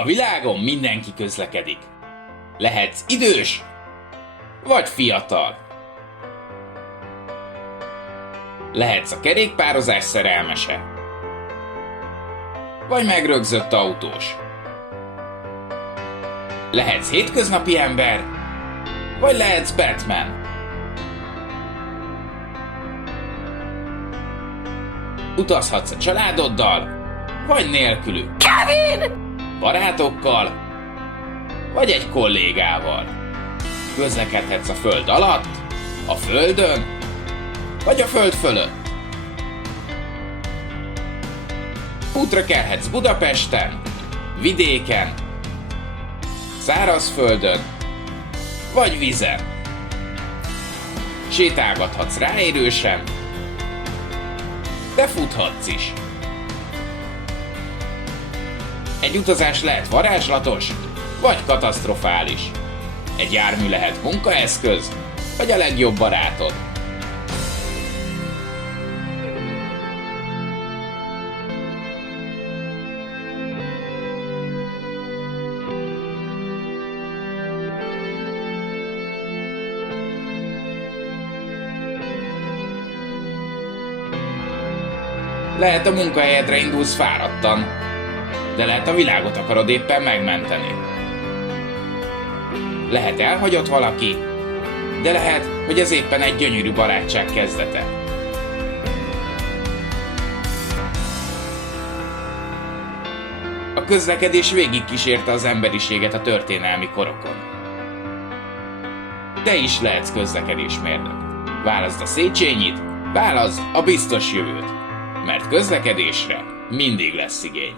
A világon mindenki közlekedik. Lehetsz idős, vagy fiatal. Lehetsz a kerékpározás szerelmese, vagy megrögzött autós. Lehetsz hétköznapi ember, vagy lehetsz Batman. Utazhatsz a családoddal, vagy nélkülük. Kevin! Barátokkal, vagy egy kollégával. Közlekedhetsz a föld alatt, a földön, vagy a föld fölött. Útra kelhetsz Budapesten, vidéken, szárazföldön, vagy vízen. Sétálgathatsz ráérősen, de futhatsz is. Egy utazás lehet varázslatos, vagy katasztrofális. Egy jármű lehet munkaeszköz, vagy a legjobb barátod. Lehet a munkahelyedre indulsz fáradtan, de lehet a világot akarod éppen megmenteni. Lehet elhagyott valaki, de lehet, hogy ez éppen egy gyönyörű barátság kezdete. A közlekedés végigkísérte az emberiséget a történelmi korokon. Te is lehetsz közlekedésmérnök. Válaszd a Széchenyit, válaszd a biztos jövőt, mert közlekedésre mindig lesz igény.